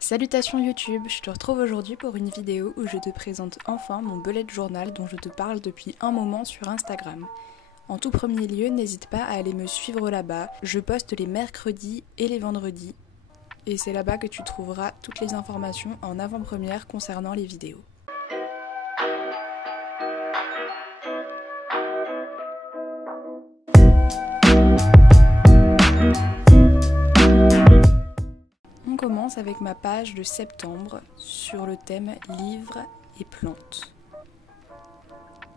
Salutations YouTube, je te retrouve aujourd'hui pour une vidéo où je te présente enfin mon bullet journal dont je te parle depuis un moment sur Instagram. En tout premier lieu, n'hésite pas à aller me suivre là-bas, je poste les mercredis et les vendredis, et c'est là-bas que tu trouveras toutes les informations en avant-première concernant les vidéos. On commence avec ma page de septembre sur le thème livres et plantes.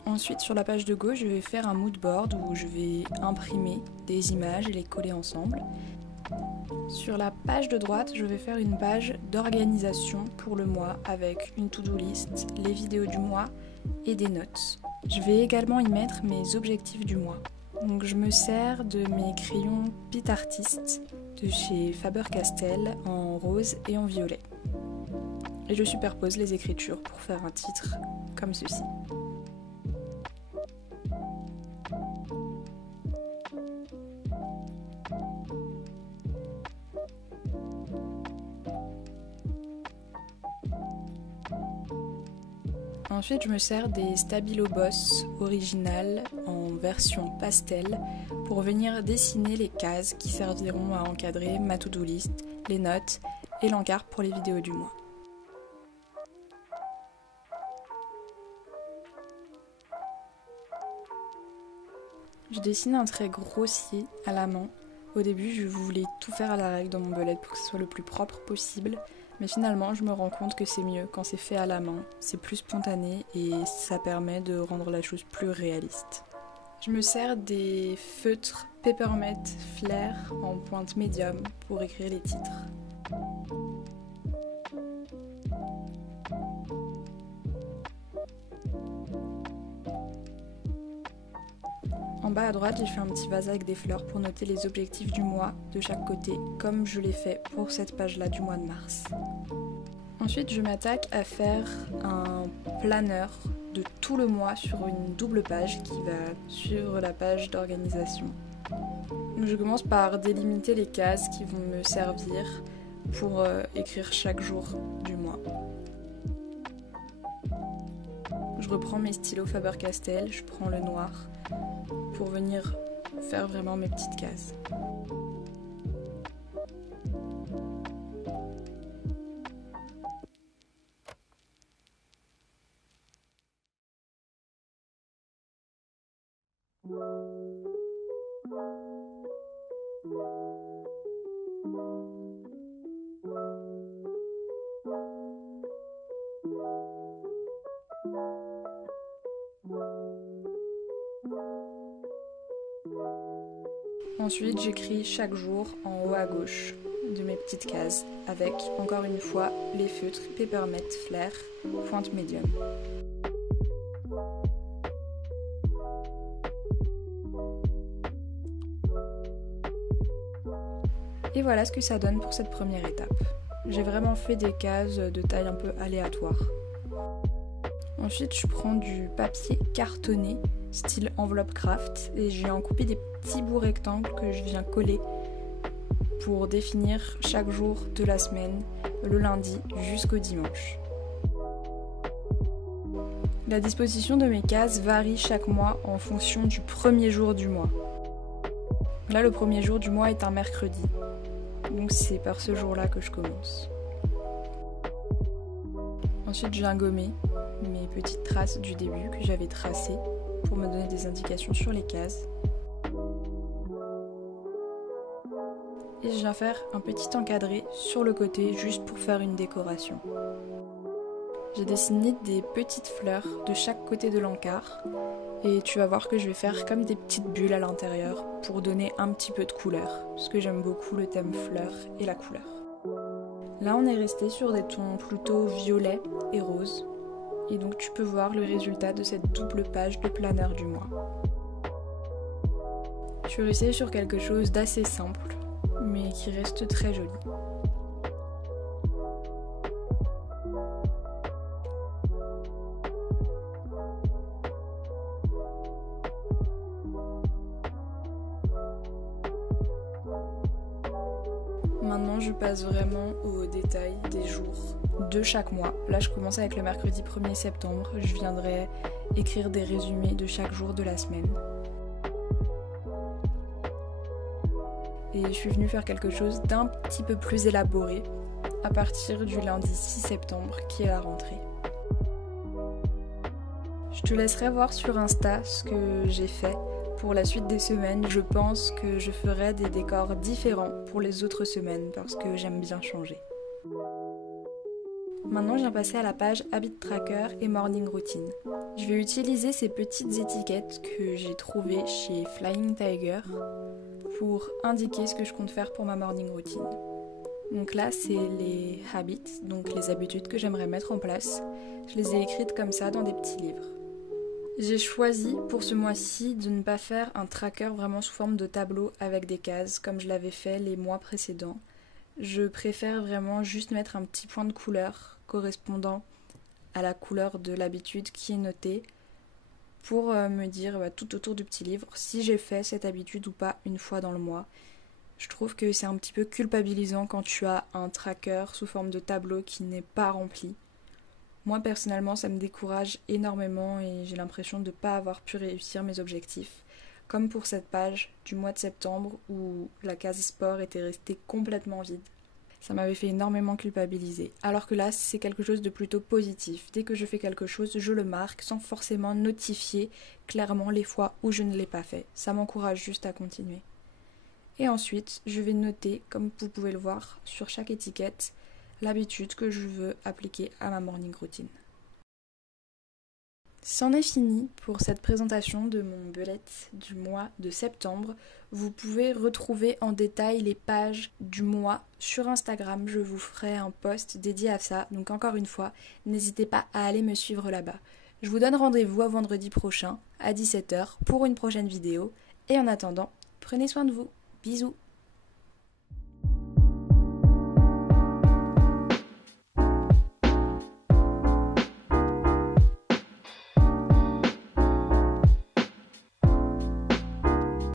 Ensuite, sur la page de gauche, je vais faire un mood board où je vais imprimer des images et les coller ensemble. Sur la page de droite, je vais faire une page d'organisation pour le mois avec une to-do list, les vidéos du mois et des notes. Je vais également y mettre mes objectifs du mois. Donc je me sers de mes crayons Pit Artist de chez Faber-Castell en rose et en violet. Et je superpose les écritures pour faire un titre comme ceci. Ensuite, je me sers des Stabilo Boss originales en version pastel pour venir dessiner les cases qui serviront à encadrer ma to-do list, les notes et l'encart pour les vidéos du mois. Je dessine un trait grossier à la main. Au début, je voulais tout faire à la règle dans mon bullet pour que ce soit le plus propre possible. Mais finalement, je me rends compte que c'est mieux quand c'est fait à la main, c'est plus spontané et ça permet de rendre la chose plus réaliste. Je me sers des feutres Peppermint Flair en pointe médium pour écrire les titres. En bas à droite, j'ai fait un petit vase avec des fleurs pour noter les objectifs du mois de chaque côté, comme je l'ai fait pour cette page-là du mois de mars. Ensuite, je m'attaque à faire un planeur de tout le mois sur une double page qui va suivre la page d'organisation. Donc, je commence par délimiter les cases qui vont me servir pour écrire chaque jour du mois. Je reprends mes stylos Faber-Castell, je prends le noir pour venir faire vraiment mes petites cases. Ensuite, j'écris chaque jour en haut à gauche de mes petites cases avec, encore une fois, les feutres Peppermint Flair, pointe médium. Et voilà ce que ça donne pour cette première étape. J'ai vraiment fait des cases de taille un peu aléatoire. Ensuite, je prends du papier cartonné, style enveloppe craft, et je viens en couper des petits bouts rectangles que je viens coller pour définir chaque jour de la semaine, le lundi jusqu'au dimanche. La disposition de mes cases varie chaque mois en fonction du premier jour du mois. Là, le premier jour du mois est un mercredi, donc c'est par ce jour-là que je commence. Ensuite, je viens gommer mes petites traces du début que j'avais tracées pour me donner des indications sur les cases. Et je viens faire un petit encadré sur le côté juste pour faire une décoration. J'ai dessiné des petites fleurs de chaque côté de l'encart et tu vas voir que je vais faire comme des petites bulles à l'intérieur pour donner un petit peu de couleur parce que j'aime beaucoup le thème fleurs et la couleur. Là on est resté sur des tons plutôt violets et roses et donc tu peux voir le résultat de cette double page de planeur du mois. Je suis restée sur quelque chose d'assez simple mais qui reste très joli. Maintenant, je je passe vraiment au détail des jours de chaque mois. Là, je commence avec le mercredi 1er septembre. Je viendrai écrire des résumés de chaque jour de la semaine. Et je suis venue faire quelque chose d'un petit peu plus élaboré à partir du lundi 6 septembre qui est la rentrée. Je te laisserai voir sur Insta ce que j'ai fait pour la suite des semaines. Je pense que je ferai des décors différents pour les autres semaines parce que j'aime bien changer. Maintenant, je viens passer à la page Habit Tracker et Morning Routine. Je vais utiliser ces petites étiquettes que j'ai trouvées chez Flying Tiger pour indiquer ce que je compte faire pour ma morning routine. Donc là, c'est les habits, donc les habitudes que j'aimerais mettre en place. Je les ai écrites comme ça dans des petits livres. J'ai choisi pour ce mois-ci de ne pas faire un tracker vraiment sous forme de tableau avec des cases comme je l'avais fait les mois précédents. Je préfère vraiment juste mettre un petit point de couleur correspondant à la couleur de l'habitude qui est notée pour me dire tout autour du petit livre si j'ai fait cette habitude ou pas une fois dans le mois. Je trouve que c'est un petit peu culpabilisant quand tu as un tracker sous forme de tableau qui n'est pas rempli. Moi personnellement ça me décourage énormément et j'ai l'impression de ne pas avoir pu réussir mes objectifs. Comme pour cette page du mois de septembre où la case sport était restée complètement vide. Ça m'avait fait énormément culpabiliser. Alors que là, c'est quelque chose de plutôt positif. Dès que je fais quelque chose, je le marque sans forcément notifier clairement les fois où je ne l'ai pas fait. Ça m'encourage juste à continuer. Et ensuite, je vais noter, comme vous pouvez le voir sur chaque étiquette, l'habitude que je veux appliquer à ma morning routine. C'en est fini pour cette présentation de mon bullet du mois de septembre. Vous pouvez retrouver en détail les pages du mois sur Instagram. Je vous ferai un post dédié à ça. Donc encore une fois, n'hésitez pas à aller me suivre là-bas. Je vous donne rendez-vous à vendredi prochain à 17h pour une prochaine vidéo. Et en attendant, prenez soin de vous. Bisous.